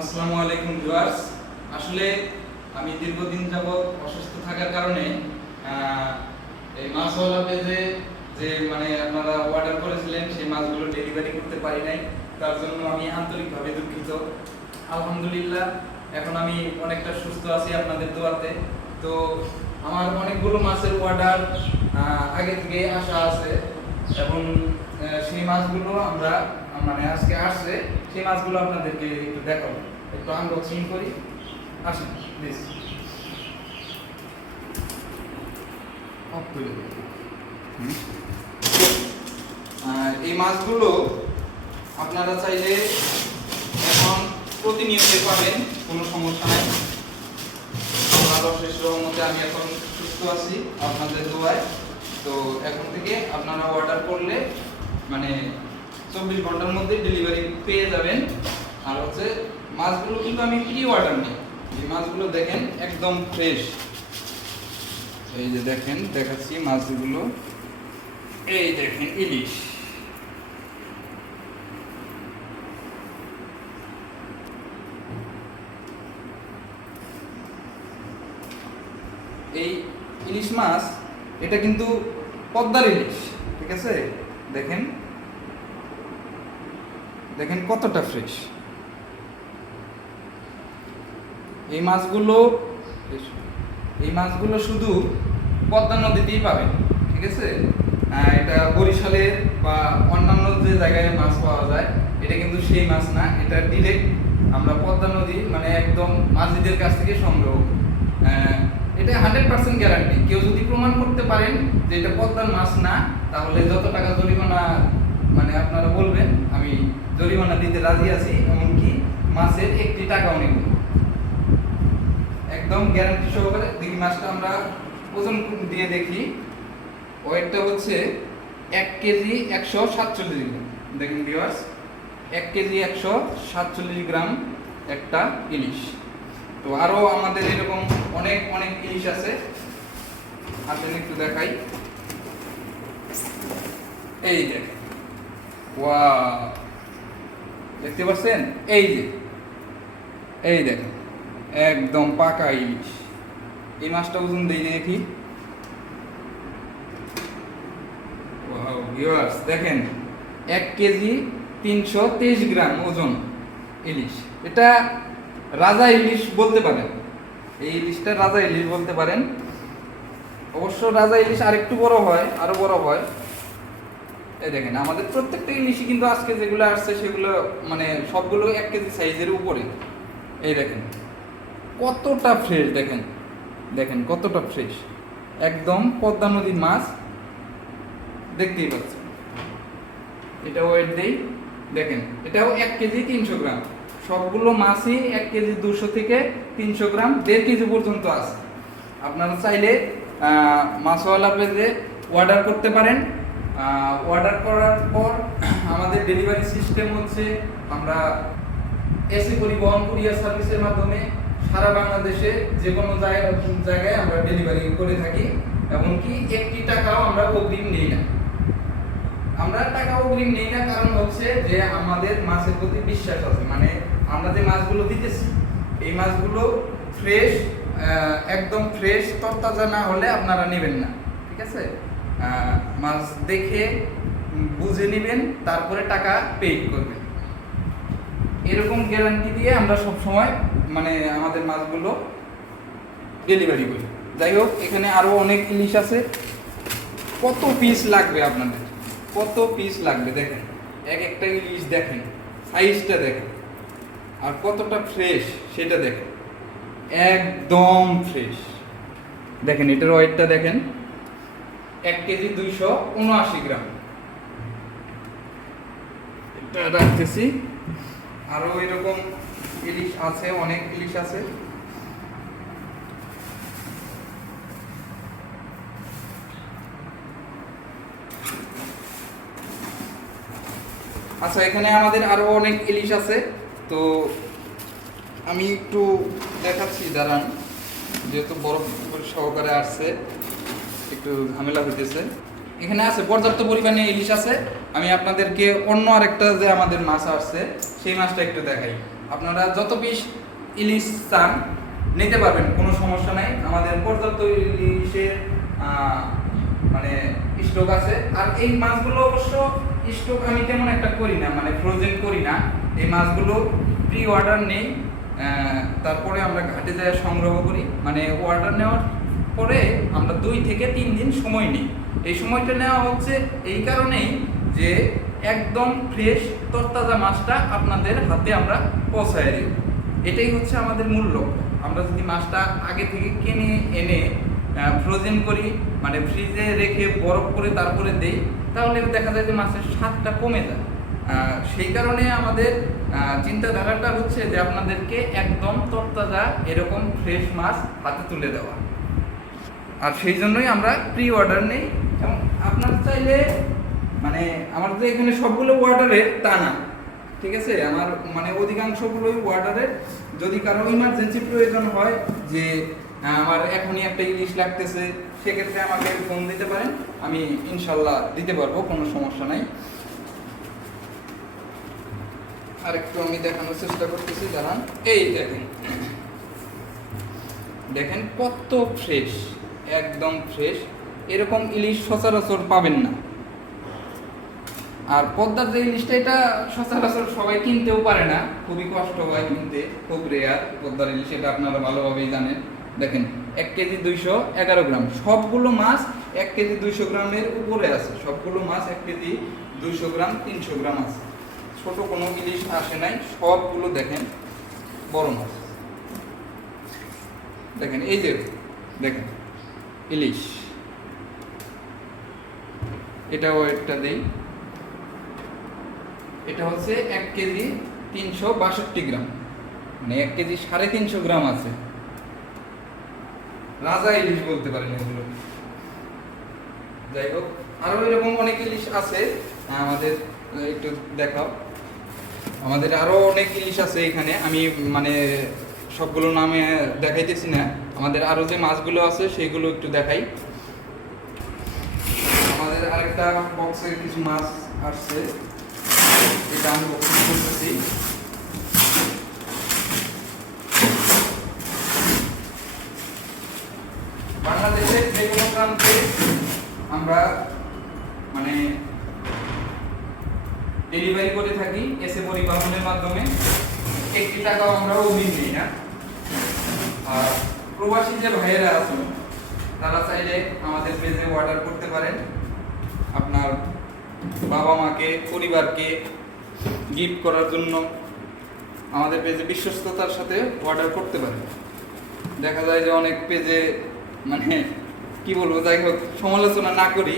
আসসালামু আলাইকুম ভিউয়ার্স। আসলে আমি দীর্ঘদিন যাবত অসুস্থ থাকার কারণে এই মাছওয়ালা পেজে যে আপনারা অর্ডার করেছিলেন সেই মাছগুলো ডেলিভারি করতে পারি নাই, তার জন্য আমি আন্তরিকভাবে দুঃখিত। আলহামদুলিল্লাহ এখন আমি অনেকটা সুস্থ আছি আপনাদের দোয়াতে। তো আমার অনেকগুলো মাছের অর্ডার আগে থেকে আসা আছে এবং সেই মাছগুলো আমরা আজকে আসছে, সেই মাছগুলো আপনাদেরকে একটু দেখাবো, একটু আনবক্সিং করি। আসেন প্লিজ। এই মাছগুলো আপনারা চাইলে এখন প্রতিনিয়ত পাবেন, কোনো সমস্যা নাই। আল্লাহর শেষ রহমতে আমি এখন সুস্থ আছি আপনাদের দোয়ায়। তো এখন থেকে আপনারা অর্ডার করলে 24 ঘন্টার মধ্যে ডেলিভারি পেয়ে যাবেন। আর মাছগুলো কিন্তু আমি প্রি অর্ডার নিই। এই মাছগুলো দেখেন একদম ফ্রেশ। এই যে দেখেন, দেখাচ্ছি মাছগুলো। এই দেখেন ইলিশ, এই ইলিশ মাছ এটা কিন্তু পদ্মার ইলিশ, ঠিক আছে? দেখেন দেখেন কতটা ফ্রেশ। এই মাছগুলো শুধু পদ্মা নদীতেই পাবেন, ঠিক আছে? এটা বরিশালের বা অন্যান্য যে জায়গায় মাছ পাওয়া যায় এটা কিন্তু সেই মাছ না, এটা ডিরেক্ট আমরা পদ্মা নদী একদম মাঝিদের কাছ থেকে সংগ্রহ। এটা 100% গ্যারান্টি। কেউ যদি প্রমাণ করতে পারেন যে এটা পদ্মার মাছ না, তাহলে যত টাকা জরিমানা আপনারা বলবেন আমি জরিমানা দিতে রাজি আছি, এমনকি মাছের 1 টাকাও নেব, একদম গ্যারান্টি সহকারে। দেখি মাছটা আমরা ওজন দিয়ে দেখি। ওয়েটটা হচ্ছে 1 কেজি 147 গ্রাম। দেখেন ভিউয়ার্স, 1 কেজি 147 গ্রাম একটা ইলিশ। তো আরো আমাদের এরকম অনেক অনেক ইলিশ আছে, আসেন একটু দেখাই। এই দেখেন, ওয়াও, দেখতে পাচ্ছেন? এই দেখেন একদম পাকা ইলিশ। এই মাছটা ওজন দেই দেখি। ওয়াও ভিউয়ার্স, দেখেন 1 কেজি 323 গ্রাম ওজন ইলিশ। এটা রাজা ইলিশ বলতে পারেন, এই ইলিশটা রাজা ইলিশ বলতে পারেন। অবশ্য রাজা ইলিশ আরেকটু বড় হয়, আরো বড় হয়। এই দেখেন আমাদের প্রত্যেকটা ইলিশই কিন্তু আজকে যেগুলো আসছে সেগুলো সবগুলো 1 কেজি সাইজের উপরে। এই দেখেন কতটা ফ্রেশ, দেখেন দেখেন কতটা ফ্রেশ, একদম পদ্মা নদীর মাছ, দেখতেই পাচ্ছেন। এটা ওয়েট দেই, দেখেন এটাও 1 কেজি 300 গ্রাম। সবগুলো মাছই 1 কেজি 200 থেকে 300 গ্রাম, 1.5 কেজি পর্যন্ত আছে। আপনারা চাইলে মাছওয়ালা পেজে অর্ডার করতে পারেন। অর্ডার করার পর আমাদের ডেলিভারি সিস্টেম হচ্ছে আমরা এসি পরিবহন কুরিয়ার সার্ভিসের মাধ্যমে সারা বাংলাদেশে যে কোনো জায়গায় আমরা ডেলিভারি করে থাকি। এমনকি 1 টাকাও আমরা অগ্রিম নেই না। আমরা টাকা অগ্রিম নেই না কারণ হচ্ছে যে আমাদের মাছের প্রতি বিশ্বাস আছে। আমরা যে মাছগুলো দিতেছি এই মাছগুলো ফ্রেশ, একদম ফ্রেশ, তরতাজা না হলে আপনারা নেবেন না, ঠিক আছে? মাছ দেখে বুঝে নেবেন, তারপরে টাকা পেইড করবেন। এরকম গ্যারান্টি দিয়ে আমরা সব সময় আমাদের মাছগুলো ডেলিভারি করি। যাই হোক, এখানে আরো অনেক ইলিশ আছে। কত পিস লাগবে আপনাদের, কত পিস লাগবে দেখেন, এক একটা ইলিশ দেখেন, সাইজটা দেখেন, আর কতটা ফ্রেশ সেটা দেখেন, একদম ফ্রেশ। দেখেন এটার ওয়েটটা দেখেন, 1 কেজি 279 গ্রাম। এটা রাখতেছি। আরো এরকম ইলিশ আছে, অনেক ইলিশ আছে। আচ্ছা, এখানে আমাদের আরো অনেক ইলিশ আছে। তো আমি একটু দেখাচ্ছি, দাঁড়ান, যেহেতু বরফ সহকারে আসছে একটু ঝামেলা হইতেছে। এখানে আছে পর্যাপ্ত পরিমাণে ইলিশ আছে। আমি আপনাদেরকে অন্য আরেকটা যে আমাদের মাছ আসছে সেই মাছটা একটু দেখাই। আপনারা যত পিস ইলিশ চান নিতে পারবেন, কোনো সমস্যা নাই। আমাদের পর্যাপ্ত ইলিশের মানে স্টক আছে। আর এই মাছগুলো অবশ্য স্টক আমি তেমন একটা করি না, মানে ফ্রোজেন করি না। এই মাছগুলো প্রি অর্ডার নেই, তারপরে আমরা ঘাটে যায় সংগ্রহ করি। মানে অর্ডার নেওয়ার পরে আমরা 2 থেকে 3 দিন সময় নিই। এই সময়টা নেওয়া হচ্ছে এই কারণেই যে একদম ফ্রেশ তরতাজা মাছটা আপনাদের হাতে আমরা পৌঁছায় দিই। এটাই হচ্ছে আমাদের মূল লক্ষ্য। আমরা যদি মাছটা আগে থেকে কিনে এনে ফ্রোজেন করি, মানে ফ্রিজে রেখে বরফ করে তারপরে দেই, তাহলে দেখা যায় যে মাছের স্বাদটা কমে যায়। সেই কারণে আমাদের চিন্তাধারাটা হচ্ছে যে আপনাদেরকে একদম তরতাজা এরকম ফ্রেশ মাছ হাতে তুলে দেওয়া। আর সেই জন্যই আমরা প্রি অর্ডার নেই। এবং আপনার চাইলে মানে আমার তো এখানে সবগুলো অর্ডারের তা না, ঠিক আছে, আমার মানে অধিকাংশগুলোই অর্ডারের। যদি কারো ইমার্জেন্সি প্রয়োজন হয় যে আমার এখনই একটা ইলিশ লাগতেছে, সেক্ষেত্রে আমাকে ফোন দিতে পারেন, আমি ইনশাল্লাহ দিতে পারবো, কোনো সমস্যা নাই। আরেকটু আমি দেখানোর চেষ্টা করতেছি, দাঁড়ান। এই দেখেন, দেখেন কত ফ্রেশ, একদম ফ্রেশ। এরকম ইলিশ সচরাচর পাবেন না। আর পদ্মার যে ইলিশটা, এটা সচরাচর সবাই কিনতেও পারে না, খুবই কষ্ট হয় কিনতে, খুব রেয়ার পদ্মার ইলিশ, এটা আপনারা ভালোভাবেই জানেন। দেখেন 1 কেজি 211 গ্রাম, সবগুলো মাছ 1 কেজি 200 গ্রামের উপরে আছে। সবগুলো মাছ 1 কেজি 200 গ্রাম 300 গ্রাম আছে, ছোট কোনো ইলিশ আসে নাই। সবগুলো দেখেন বড় মাছ। দেখেন এই যে দেখেন ইলিশ, এটাও একটা দেই। এটা হচ্ছে 1 কেজি 362 গ্রাম, মানে 1 কেজি 350 গ্রাম আছে। রাজা ইলিশ বলতে পারেন এগুলো। যাই হোক, আরো এরকম অনেক ইলিশ আছে, আমাদের একটু দেখাও। আমাদের আরো অনেক ইলিশ আছে এখানে, আমি মানে সবগুলো নামে দেখাইতেছি না। আমাদের আরো যে মাছগুলো আছে সেগুলো একটু দেখাই। আমাদের আরেকটা বক্সে কিছু মাছ আসছে, এটা আমি বক্সিং করতেছি। বাংলাদেশের যে কোনো প্রান্তে আমরা মানে ডেলিভারি করে থাকি এসে পরিবহনের মাধ্যমে। 1 টাকাও আমরা অগ্রিম নিই না। আর প্রবাসী যে ভাইয়েরা আছেন, তারা চাইলে আমাদের পেজে অর্ডার করতে পারেন। আপনার বাবা মাকে, পরিবারকে গিফট করার জন্য আমাদের পেজে বিশ্বস্ততার সাথে অর্ডার করতে পারেন। দেখা যায় যে অনেক পেজে মানে কি বলবো, যাই হোক, সমালোচনা না করি।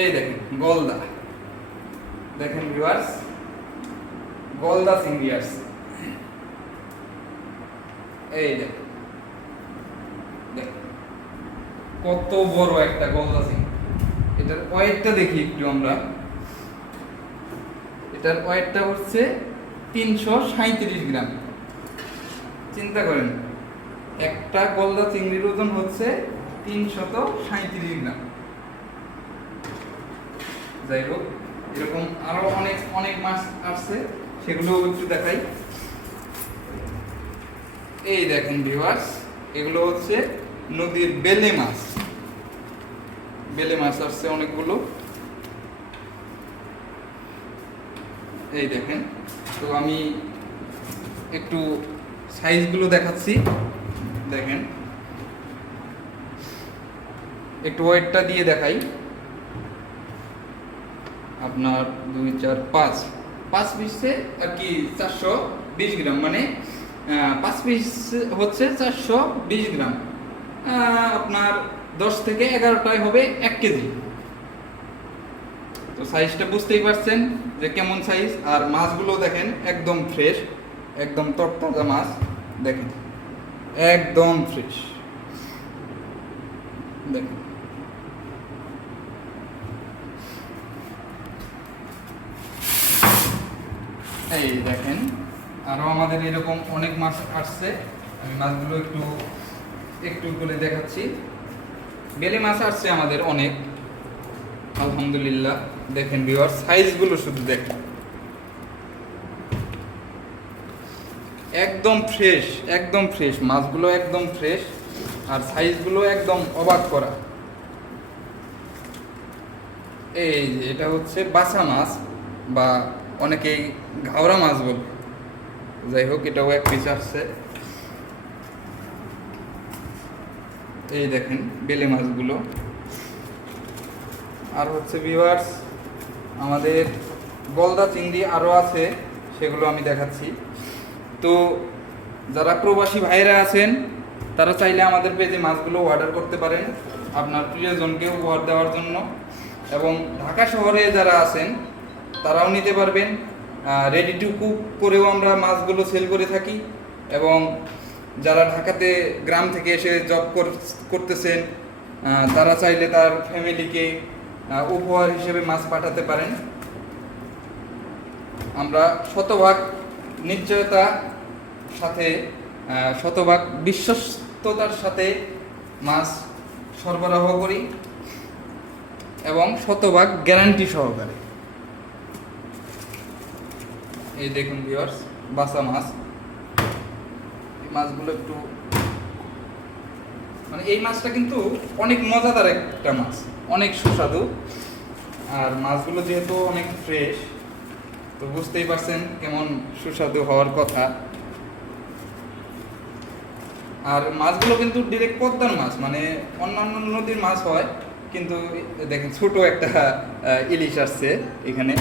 এই দেখেন গলদা, দেখেন ভিউয়ার্স, গলদা চিংড়ি আসছে। এই দেখেন কত বড় একটা গলদা চিংড়ি। এটার ওয়েটটা দেখি একটু আমরা। এটার ওয়েটটা হচ্ছে 337 গ্রাম। চিন্তা করেন, একটা গলদা চিংড়ির ওজন হচ্ছে 337 গ্রাম। যাই হোক, এরকম আরো অনেক অনেক মাছ আসছে, সেগুলো একটু দেখাই। এই দেখেন ভিউয়ার্স, এগুলো হচ্ছে নদীর বেলে মাছ। বেলে মাছ আসছে অনেকগুলো। এই দেখেন, তো আমি একটু সাইজগুলো দেখাচ্ছি। দেখেন, একটু ওয়েটটা দিয়ে দেখাই। আপনার 2 4 5 পিসে আর কি 420 গ্রাম, মানে 5 পিস হচ্ছে 420 গ্রাম। আপনার 10 থেকে 11টাই হবে 1 কেজি। তো সাইজটা বুঝতেই পারছেন যে কেমন সাইজ। আর মাছগুলো দেখেন একদম ফ্রেশ, একদম তরতাজা মাছ। দেখেন একদম ফ্রেশ, দেখেন। এই দেখেন, আরো আমাদের এরকম অনেক মাছ আসছে। আমি মাছগুলো একটু একটু করে দেখাচ্ছি। বেলে মাছ আসছে আমাদের অনেক, আলহামদুলিল্লাহ। দেখেন ভিউয়ার, সাইজগুলো শুধু দেখেন। একদম ফ্রেশ, একদম ফ্রেশ মাছগুলো, একদম ফ্রেশ। আর সাইজগুলো একদম অবাক করা। এই যে এটা হচ্ছে বাসা মাছ বা অনেকেই ঘাওড়া মাছ বলে। যাই হোক, এটাও এক পিস আসছে। এই দেখেন বেলে মাছগুলো। আর হচ্ছে ভিউয়ার্স, আমাদের গলদা চিংড়ি আরও আছে, সেগুলো আমি দেখাচ্ছি। তো যারা প্রবাসী ভাইরা আছেন তারা চাইলে আমাদের পেজে মাছগুলো অর্ডার করতে পারেন আপনার প্রিয়জনকে উপহার দেওয়ার জন্য। এবং ঢাকা শহরে যারা আছেন তারাও নিতে পারবেন। রেডি টু কুক করেও আমরা মাছগুলো সেল করে থাকি। এবং যারা ঢাকাতে গ্রাম থেকে এসে জব করতেছেন তারা চাইলে তার ফ্যামিলিকে উপহার হিসেবে মাছ পাঠাতে পারেন। আমরা শতভাগ নিশ্চয়তা সাথে, শতভাগ বিশ্বস্ততার সাথে মাছ সরবরাহ করি এবং শতভাগ গ্যারান্টি সহকারে। এই দেখুন ভিউয়ার্স, বাসা মাছ। এই মাছগুলো একটু মানে এই মাছটা কিন্তু অনেক মজাদার একটা মাছ, অনেক সুস্বাদু। আর মাছগুলো যেহেতু অনেক ফ্রেশ, তো বুঝতেই পারছেন কেমন সুস্বাদু হওয়ার কথা। আর মাছগুলো কিন্তু ডিরেক্ট পদ্মার মাছ, মানে অন্যান্য নদীর মাছ হয়, কিন্তু দেখেন ছোট একটা ইলিশ আসছে এখানে।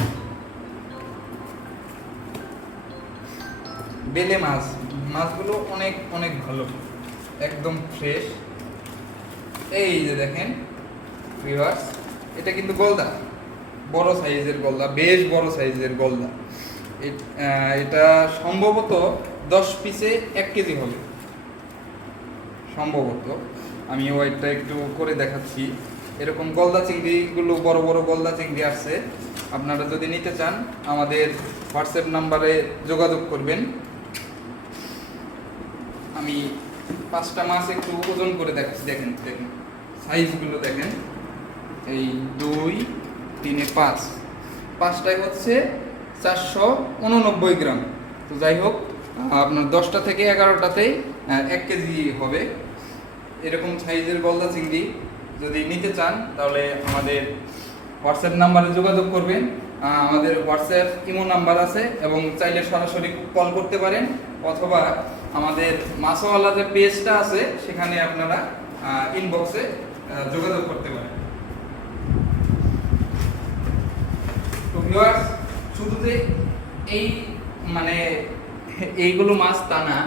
বেলে মাছ, মাছগুলো অনেক অনেক ভালো, একদম ফ্রেশ। এই যে দেখেন ভিউয়ার্স, এটা কিন্তু গলদা, বড় সাইজের গলদা, বেশ বড় সাইজের গলদা। এটা সম্ভবত 10 পিসে 1 কেজি হবে সম্ভবত। আমি ওয়েটটা একটু করে দেখাচ্ছি। এরকম গলদা চিংড়িগুলো, বড় বড় গলদা চিংড়ি আসছে। আপনারা যদি নিতে চান আমাদের হোয়াটসঅ্যাপ নাম্বারে যোগাযোগ করবেন। আমি 5টা মাছ একটু ওজন করে দেখাচ্ছি। দেখেন দেখেন সাইজগুলো দেখেন, এই 2, 3, 5, 5টাই হচ্ছে 489 গ্রাম। তো যাই হোক, আপনার 10টা থেকে 11টাতেই 1 কেজি হবে। এরকম সাইজের গলদা চিংড়ি যদি নিতে চান তাহলে আমাদের হোয়াটসঅ্যাপ নাম্বারে যোগাযোগ করবেন। আমাদের হোয়াটসঅ্যাপ ইমো নাম্বার আছে, এবং চাইলে সরাসরি কল করতে পারেন, অথবা আমাদের মাছওয়ালা যে পেজটা আছে সেখানে আপনারা ইনবক্সে যোগাযোগ করতে পারেন। তো ভিউয়ার্স, শুধু যে এই মানে এইগুলো মাছ তা না,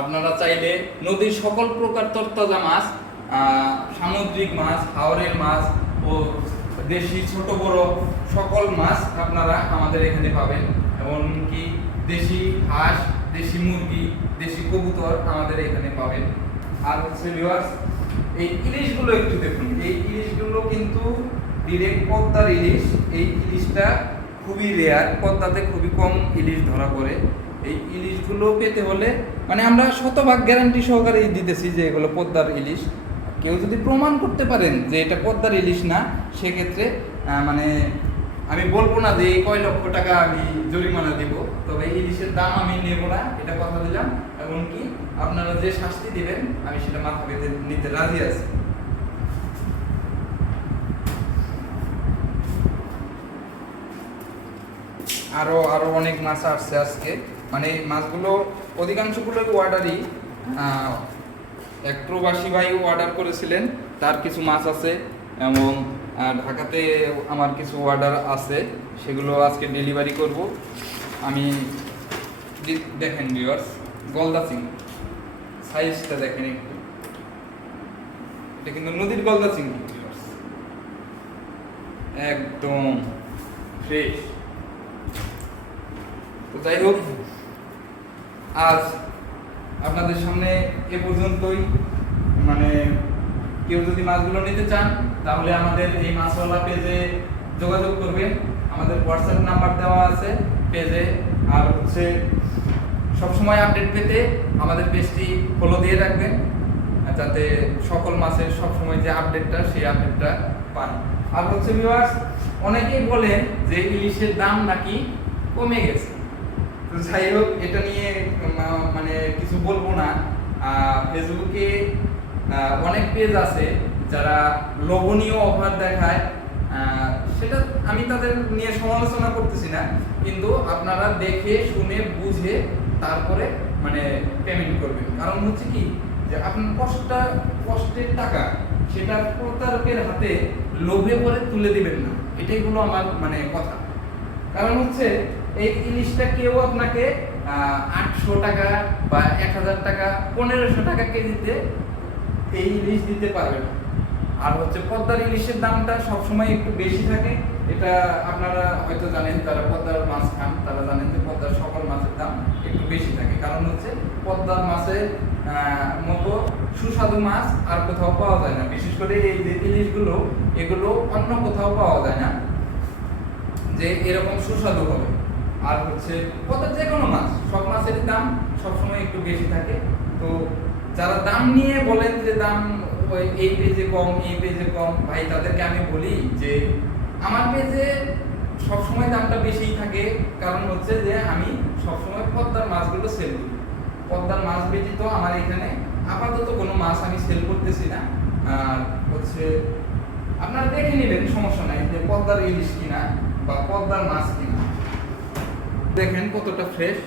আপনারা চাইলে নদীর সকল প্রকার তরতাজা মাছ, সামুদ্রিক মাছ, হাওরের মাছ ও দেশি ছোট বড় সকল মাছ আপনারা আমাদের এখানে পাবেন। এমনকি দেশি হাঁস, দেশি মুরগি, দেশি কবুতর আমাদের এখানে পাবেন। আর হচ্ছে ভিউয়ার্স, এই ইলিশগুলো একটু দেখুন। এই ইলিশগুলো কিন্তু ডিরেক্ট পদ্মার ইলিশ। এই ইলিশটা খুবই রেয়ার, পদ্মাতে খুবই কম ইলিশ ধরা পড়ে। এই ইলিশগুলো পেতে হলে মানে আমরা শতভাগ গ্যারান্টি সহকারে দিতেছি যে এগুলো পদ্মার ইলিশ। কেউ যদি প্রমাণ করতে পারেন যে এটা পদ্মার ইলিশ না, সেক্ষেত্রে মানে আমি বলবো না যে এই কয় লক্ষ টাকা আমি জরিমানা দিব, তবে এই ইলিশের দাম আমি নেব না, এটা কথা দিলাম। এমনকি আপনারা যে শাস্তি দিবেন আমি সেটা মাথা পেতে নিতে রাজি আছি। আরো আরো অনেক মাছ আসছে আজকে। মানে মাছগুলো অধিকাংশগুলো অর্ডারই, এক প্রবাসী ভাই অর্ডার করেছিলেন, তার কিছু মাছ আছে, এবং ঢাকাতে আমার কিছু অর্ডার আছে, সেগুলো আজকে ডেলিভারি করব আমি। দেখেন ভিউয়ার্স, গলদা চিংড়ি সাইজটা দেখেন একটু, এটা কিন্তু নদীর গলদা চিংড়ি ভিউয়ার্স, একদম ফ্রেশ। তো যাই হোক, আজ আপনাদের সামনে এ পর্যন্তই। মানে কেউ যদি মাছগুলো নিতে চান তাহলে আমাদের এই মাছওয়ালা পেজে যোগাযোগ করবেন। আমাদের হোয়াটসঅ্যাপ নাম্বার দেওয়া আছে পেজে। আর হচ্ছে সবসময় আপডেট পেতে আমাদের পেজটি ফলো দিয়ে রাখবেন, যাতে সকল মাছের সবসময় যে আপডেটটা সেই আপডেটটা পান। আর হচ্ছে ভিউয়ার্স, অনেকেই বলেন যে ইলিশের দাম নাকি কমে গেছে। তো যাই হোক, এটা নিয়ে মানে কিছু বলবো না। ফেসবুকে অনেক পেজ আছে যারা লোভনীয় অফার দেখায়, সেটা আমি তাদের নিয়ে সমালোচনা করতেছি না, কিন্তু আপনারা দেখে শুনে বুঝে তারপরে মানে পেমেন্ট করবেন। কারণ হচ্ছে কি, যে আপনার কষ্টের টাকা সেটা প্রতারকের হাতে লোভে পরে তুলে দিবেন না, এটাই হলো আমার মানে কথা। কারণ হচ্ছে এই ইলিশটা কেউ আপনাকে 800 টাকা বা 1000 টাকা 1500 টাকা কেজিতে এই ইলিশ দিতে পারবে না। আর হচ্ছে পদ্মার ইলিশের দামটা সবসময় একটু বেশি থাকে, এটা আপনারা হয়তো জানেন, যারা পদ্মার মাছ খান তারা জানেন যে পদ্মার সকল মাছের দাম একটু বেশি থাকে। কারণ হচ্ছে পদ্মার মাছের মতো সুস্বাদু মাছ আর কোথাও পাওয়া যায় না। বিশেষ করে এই যে ইলিশগুলো, এগুলো অন্য কোথাও পাওয়া যায় না যে এরকম সুস্বাদু হবে। আর হচ্ছে পদ্মার যে কোনো মাছ, সব মাছেরই দাম সবসময় একটু বেশি থাকে। তো যারা দাম নিয়ে বলেন যে দাম এই পেজে কম, এই পেজে কম, ভাই তাদেরকে আমি বলি যে আমার পেজে সবসময় দামটা বেশিই থাকে। কারণ হচ্ছে যে আমি সবসময় পদ্মার মাছগুলো সেল করি। পদ্মার মাছ ব্যতীত আমার এখানে আপাতত কোনো মাছ আমি সেল করতেছি না। আর হচ্ছে আপনারা দেখে নেবেন, সমস্যা নাই, যে পদ্মার ইলিশ কিনা বা পদ্মার মাছ কিনা। দেখেন কতটা ফ্রেশ।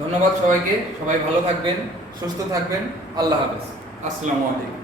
ধন্যবাদ সবাইকে, সবাই ভালো থাকবেন, সুস্থ থাকবেন। আল্লাহ হাফেজ, আসসালামু আলাইকুম।